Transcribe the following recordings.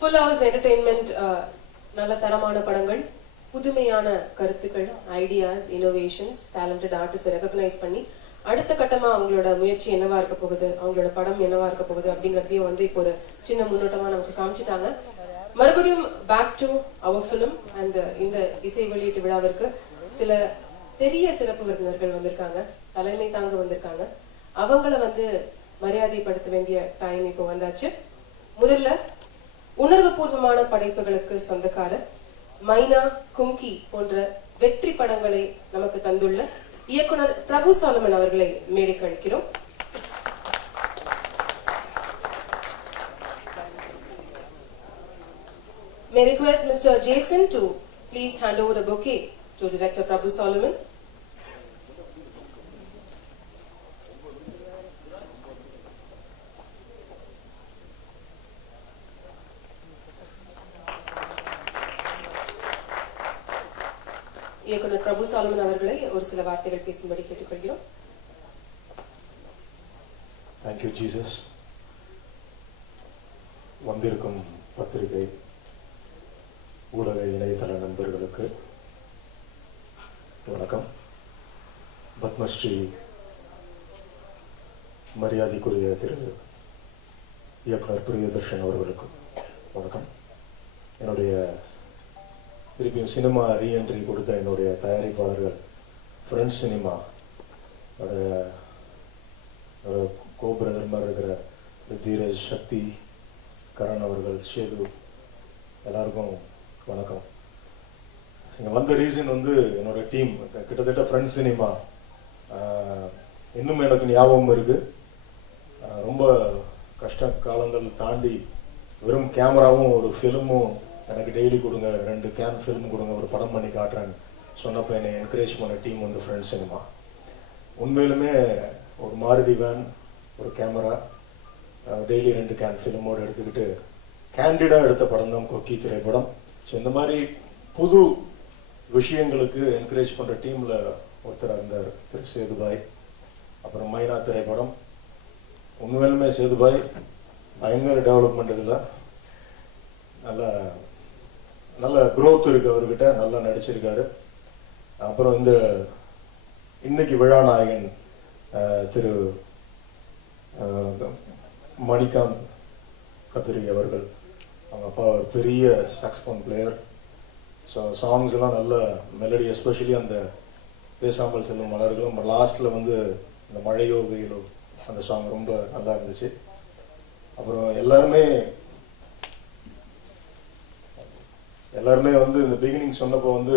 Full house entertainment, நல்ல தரமான படங்கள், புதுமையான கருத்துக்கள், ideas, innovations, talented artist recognise பண்ணி அடுத்த கட்டமா அவங்களோட முயற்சி என்னவா இருக்க போகுது, அவங்களோட படம் என்னவா இருக்க போகுது அப்படிங்கறதையும் வந்து இப்போ ஒரு சின்ன முன்னோட்டமா நமக்கு காமிச்சிட்டாங்க. மறுபடியும் பேக் டு அவர் ஃபிலிம் அண்ட் இந்த இசை வெளியீட்டு விழாவிற்கு சில பெரிய சிறப்பு விருந்தினர்கள் வந்திருக்காங்க, தலைமை தாங்க வந்திருக்காங்க. அவங்கள வந்து மரியாதைப்படுத்த வேண்டிய டைம் இப்போ வந்தாச்சு. முதல்ல உணர்வு பூர்வமான படைப்புகளுக்கு சொந்தக்காரர், மைனா, கும்கி போன்ற வெற்றி படங்களை நமக்கு தந்துள்ள இயக்குனர் பிரபு சாலமன் அவர்களை மேடைக்கு அழைக்கிறோம். May I request Mr. Jason to please hand over the bouquet to Director Prabhu Solomon. இயக்குனர் பிரபு சாலமன் அவர்களை ஒரு சில வார்த்தைகள் பேசும்படி கேட்டுக்கொள்கிறோம். Thank you, Jesus. வந்திருக்கும் பத்திரிகை ஊடக இணையதள நண்பர்களுக்கு வணக்கம். பத்மஸ்ரீ மரியாதைக்குரிய திரு இயக்குனர் பிரியதர்ஷன் அவர்களுக்கும் வணக்கம். என்னுடைய திருப்பியும் சினிமா ரீஎன்ட்ரி கொடுத்த என்னுடைய தயாரிப்பாளர்கள், ஃப்ரெண்ட்ஸ் சினிமா கோ பிரதர் மாதிரி இருக்கிற தீரஜ், சக்தி, கரண் அவர்கள், சேது, எல்லாருக்கும் வணக்கம். இங்கே வந்த ரீசன் வந்து என்னோட டீம் கிட்டத்தட்ட ஃப்ரெண்ட்ஸ் சினிமா இன்னும் எனக்கு ஞாபகம் இருக்கு. ரொம்ப கஷ்ட காலங்கள் தாண்டி வெறும் கேமராவும் ஒரு ஃபிலிமும் எனக்கு டெய்லி கொடுங்க, 2 கேன் ஃபிலிம் கொடுங்க, ஒரு படம் பண்ணி காட்டுறேன்னு சொன்னப்போ என்னை என்கரேஜ் பண்ண டீம் வந்து ஃப்ரெண்ட்ஸ் சினிமா. உண்மையிலுமே ஒரு மாருதி வேன், ஒரு கேமரா, டெய்லி 2 கேன் ஃபிலிமோடு எடுத்துக்கிட்டு கேண்டிடா எடுத்த படம் தான் கொக்கி திரைப்படம். ஸோ இந்த மாதிரி புது விஷயங்களுக்கு என்கரேஜ் பண்ற டீம்ல ஒருத்தர் இருந்தார் திரு சேதுபாய். அப்புறம் மைனா திரைப்படம், உண்மையிலுமே சேதுபாய் பயங்கர டெவலப்மெண்ட், இதில் நல்ல growth இருக்கு அவர்கிட்ட, நல்லா நடிச்சிருக்காரு. அப்புறம் இந்த இன்னைக்கு விழா நாயகன் திரு மணிகாந்த் கத்திரி அவர்கள், அவங்க அப்பா ஒரு பெரிய சாக்ஸ்போன் பிளேயர். ஸோ சாங்ஸ் எல்லாம் நல்ல மெலடி, எஸ்பெஷலி அந்த பேசாமல் செல்லும் மலர்களும் லாஸ்ட்ல வந்து இந்த மழையோ வெயிலோ அந்த சாங் ரொம்ப நல்லா இருந்துச்சு. அப்புறம் எல்லாருமே வந்து இந்த பிகினிங் சொன்னப்போ வந்து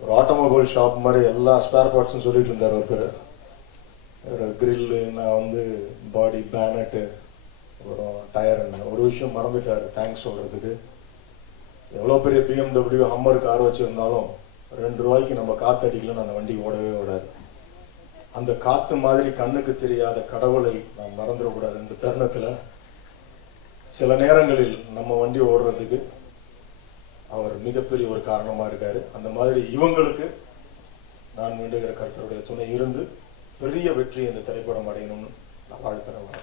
ஒரு ஆட்டோமொபைல் ஷாப் மாதிரி எல்லா ஸ்பேர் பார்ட்ஸும் சொல்லிட்டு இருந்தார் ஒருத்தர். ஒரு கிரில்லு, நான் வந்து பாடி பேனட்டு, அப்புறம் டயர். ஒரு விஷயம் மறந்துட்டாரு தேங்க்ஸ் சொல்றதுக்கு. எவ்வளோ பெரிய BMW ஹம்மர் கார் வச்சிருந்தாலும் 2 ரூபாய்க்கு நம்ம காத்து அடிக்கலன்னு அந்த வண்டி ஓடவே ஓடாது. அந்த காத்து மாதிரி கண்ணுக்கு தெரியாத கடவுளை நாம் மறந்துடக்கூடாது. இந்த தருணத்துல சில நேரங்களில் நம்ம வண்டி ஓடுறதுக்கு அவர் மிகப்பெரிய ஒரு காரணமா இருக்காரு. அந்த மாதிரி இவங்களுக்கு நான் வேண்டுகிற கர்த்தருடைய துணை இருந்து பெரிய வெற்றி இந்த திரைப்படம் அடையணும்னு நான் வாழ்த்துறேன்.